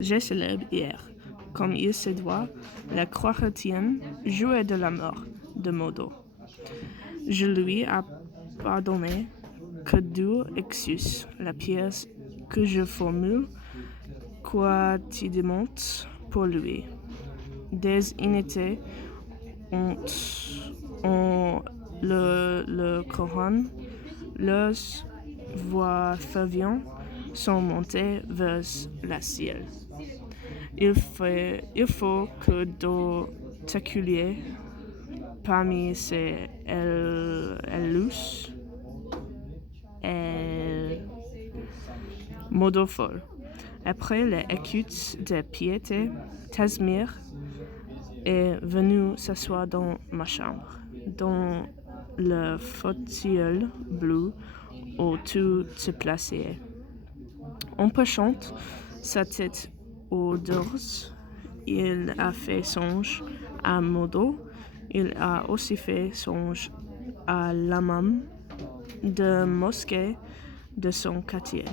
J'ai célèbre hier, comme il se doit, la croix chrétienne jouée de la mort de Modo. Je lui ai pardonné que Dieu excuse la pièce que je formule quotidiennement pour lui. Des unités ont le Coran, leurs voix ferventes sont montées vers le ciel. Il faut que d'articuler parmi ces élus et modopholes. Après l'écoute de piété, Tasmir est venu s'asseoir dans ma chambre, dans le fauteuil bleu où tout se plaçait. En penchant sa tête au dehors, il a fait songe à Modo. Il a aussi fait songe à l'imam de mosquée de son quartier.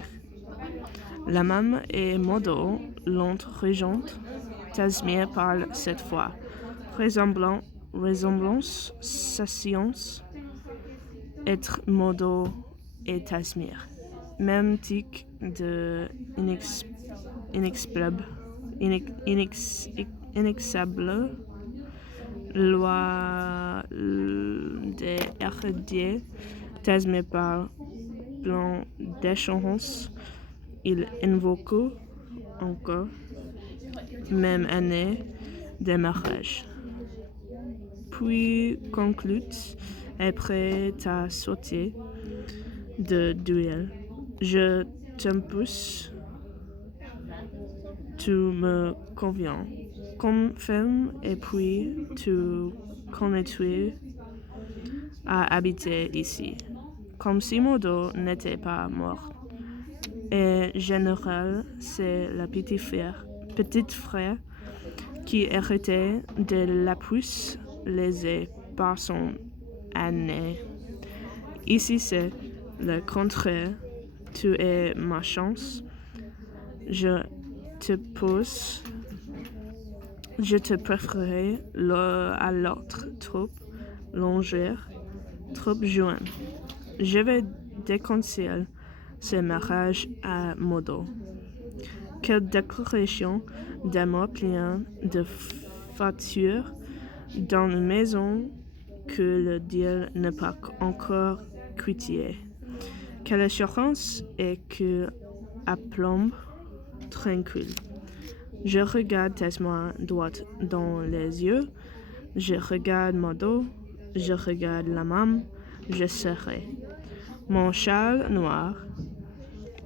L'imam et Modo l'ont rejoint. Tasmir parle cette fois. Ressemblance, sa science, être Modo et Tasmir. Même tic de inexable loi des herdiers. Tasmir par plan d'échéance. Il invoque encore, même année de mariage. Puis conclut, après ta sortie de duel, je t'impose, tu me conviens. Confirme et puis tu connais à habiter ici. Comme si Modo n'était pas mort. Et général, c'est le petit frère qui héritait de la puce lésée par son aîné. Ici, c'est le contraire. Tu es ma chance. Je te préférerais à l'autre trop longère, trop jeune. Je vais déconseiller ce mariage à Modo. Quelle déclaration d'amour plein de factures dans une maison que le Dieu n'a pas encore quittée. Quelle assurance et que aplomb tranquille. Je regarde Tasmir droit dans les yeux. Je regarde Modo. Je regarde l'imam. Je serai. Mon châle noir.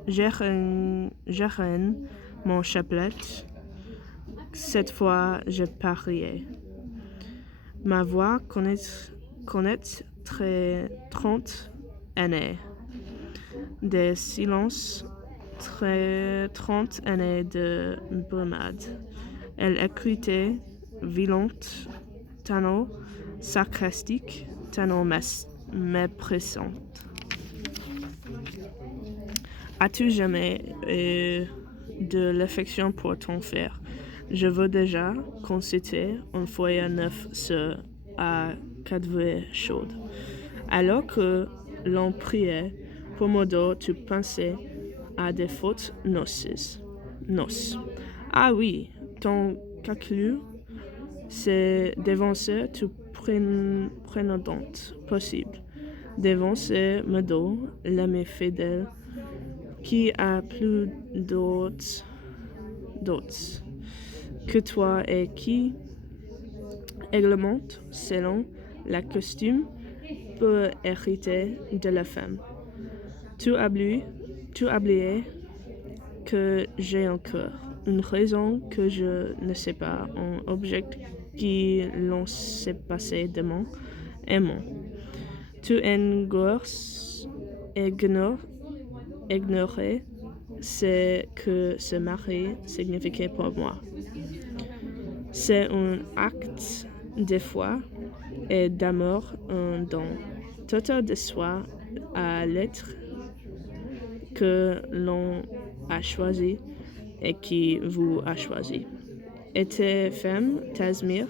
J'arène mon chapelet. Cette fois, je parierai. Ma voix connaît très 30 années. Des silences, très 30 années de brimade. Elle écritait violente, tano sarcastique, tano méprisante. As-tu jamais de l'affection pour ton frère? Je veux déjà consulter un foyer neuf à cadre chaude. Alors que l'on priait pour Modo, tu pensais à des fautes noces. Ah oui, ton calcul, c'est d'avancer tout prénodant possible. D'avancer Modo, l'ami fidèle, qui a plus d'autres que toi et qui, également, selon la costume, peut hériter de la femme. Tu oublies que j'ai encore une raison que je ne sais pas, un objet qui l'on s'est passé de mon aimant. Tu ignorer ce que ce mari signifiait pour moi. C'est un acte de foi et d'amour, un don total de soi à l'être que l'on a choisi et qui vous a choisi. Et tes femmes, Tasmir,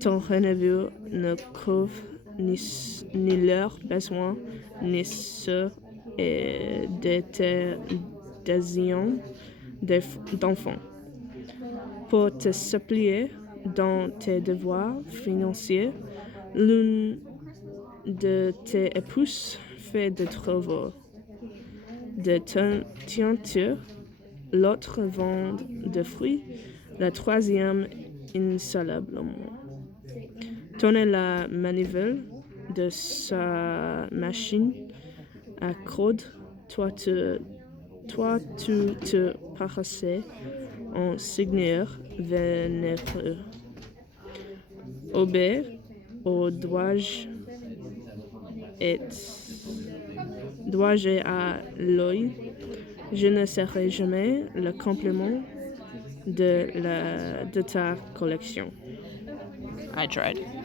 ton rendez-vous ne couvre ni leurs besoins, ni ceux de tes désirs d'enfant. Pour te supplier dans tes devoirs financiers, l'une de tes épouses fait des travaux de teinture, l'autre vend des fruits, la troisième insalablement. Tournez la manivelle de sa machine à coudre, toi tu te paraissais en seigneur vénéreux. Obé, ou dois-je à l'œil, je ne serai jamais le complément de ta collection. I tried.